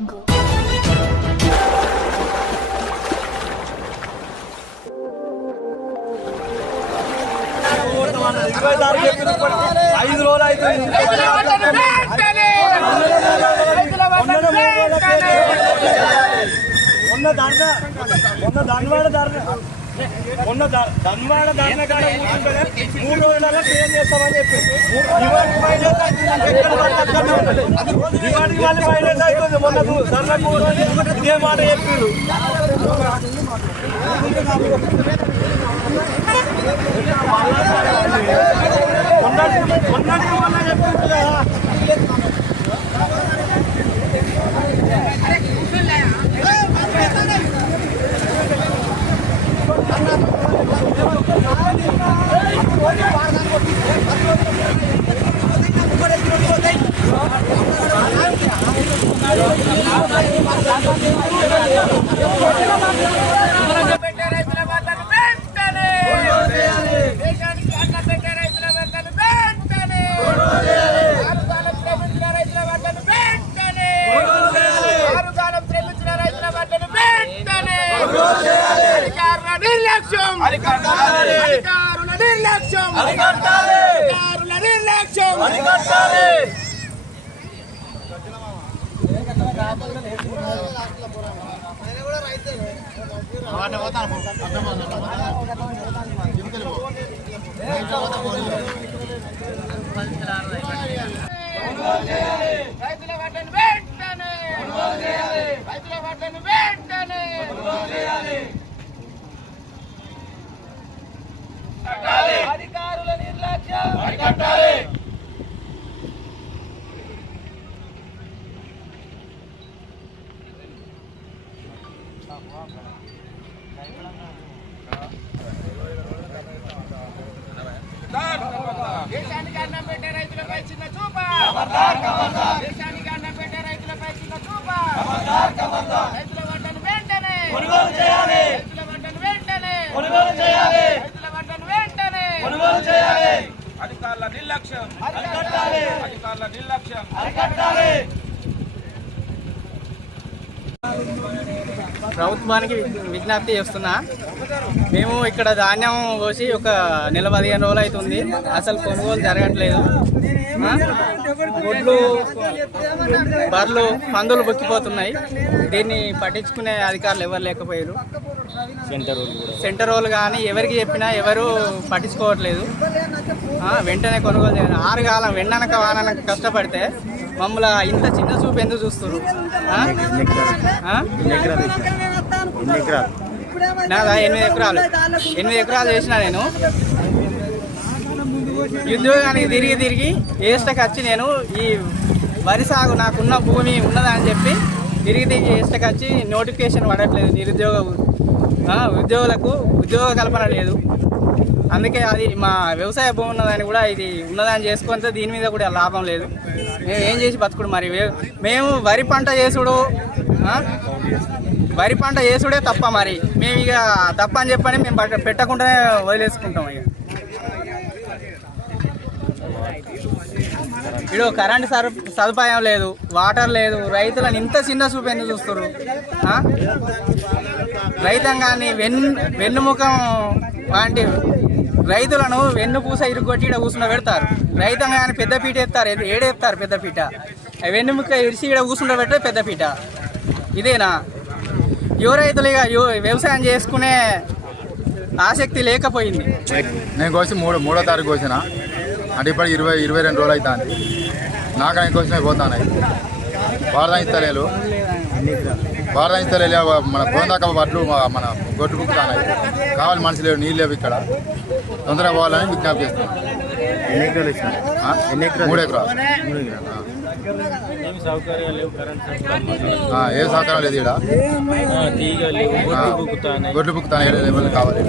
మొన్న ధన్వాడ ధర్నా కాడ కూర్చుంటే 3 రోజులలో క్లియర్ చేస్తామని చెప్పి ఇవాటికి మళ్ళీ ఫైనల్ అవుతుంది. మొన్న ధర్నా కూర్చొని ఇదే మాట చెప్పారు. మొన్నటికి మొన్న చెప్తుంది కదా. అధికారుల నిర్లక్ష్యం అరికట్టాలి. దేశానికి అన్నం పెట్టే రైతులపై చిన్న చూప, దేశానికి అన్నం పెట్టే రైతులపై చిన్న చూప, రైతుల పంటను వెంటనే కొనుగోలు చేయాలి, రైతుల పంటను వెంటనే కొనుగోలు చేయాలి, రైతుల పంటను వెంటనే కొనుగోలు చేయాలి. అధికారుల నిర్లక్ష్యం అరికట్టాలి, అధికారుల నిర్లక్ష్యం అరికట్టాలి. ప్రభుత్వానికి విజ్ఞప్తి చేస్తున్నా. మేము ఇక్కడ ధాన్యం కోసి ఒక నెల 15 రోజులు అవుతుంది, అసలు కొనుగోలు జరగట్లేదు. గుడ్లు బర్రెలు పందులు బొక్కిపోతున్నాయి. దీన్ని పట్టించుకునే అధికారులు ఎవరు లేకపోయారు. సెంటర్ వాళ్ళు కానీ ఎవరికి చెప్పినా ఎవరు పట్టించుకోవట్లేదు. వెంటనే కొనుగోలు చేయాలి. 6 కాలం వెన్ననక వాననక కష్టపడితే మమ్మల్ని ఇంత చిన్న చూపు ఎందుకు చూస్తారు? నాదా 8 ఎకరాలు. 8 ఎకరాలు చేసిన నేను. ఉద్యోగానికి తిరిగి ఏస్టకి వచ్చి నేను ఈ వరి సాగు నాకున్న భూమి ఉన్నదని చెప్పి తిరిగి ఏస్టకి వచ్చి నోటిఫికేషన్ పడట్లేదు. ఉద్యోగులకు ఉద్యోగ కల్పన లేదు. అందుకే అది మా వ్యవసాయ భూమి ఉన్నదని కూడా ఇది ఉన్నదని చేసుకుంటే దీని మీద కూడా లాభం లేదు. మేము ఏం చేసి బతుకుడు మరి? మేము వరి పంట చేసుడే తప్ప మరి మేము ఇక తప్ప అని చెప్పని మేము పెట్టకుండానే వదిలేసుకుంటాం. ఇక ఇప్పుడు కరెంటు సదుపాయం లేదు, వాటర్ లేదు. రైతులను ఇంత చిన్న చూపు ఎందుకు చూస్తారు? రైతాంగాన్ని వెన్నుముఖం వంటి రైతులను వెన్నుపూస ఇరుగొట్టి ఇక్కడ కూర్చున్న పెడతారు. రైతాంగాన్ని పెద్దపీట ఎత్తారు. ఏడెత్తారు పెద్దపీట. వెన్నుముక్క ఇరిచి ఇక్కడ కూర్చుండ పెట్టే పెద్దపీట. ఇదేనా? యువ రైతులు ఇక వ్యవసాయం చేసుకునే ఆసక్తి లేకపోయింది. నేను కోసి మూడో తారీఖు కోసిన అంటే ఇప్పటికి 22 రోజులు అవుతుంది. నాకనే కోసినవి పోతాయి. వారదాయిస్తలేదు మన గోందాక వడ్లు మన గొడ్డు బుక్కుతాయి. కావాలి మనిషి లేవు, నీళ్ళు లేవు. ఇక్కడ తొందరగా పోవాలని విజ్ఞప్తి చేస్తున్నాను. 3 ఎకరాలు. ఏ సౌకర్యం లేదు. ఇక్కడ గొడ్లు బుక్కుతాయి. కావాలి.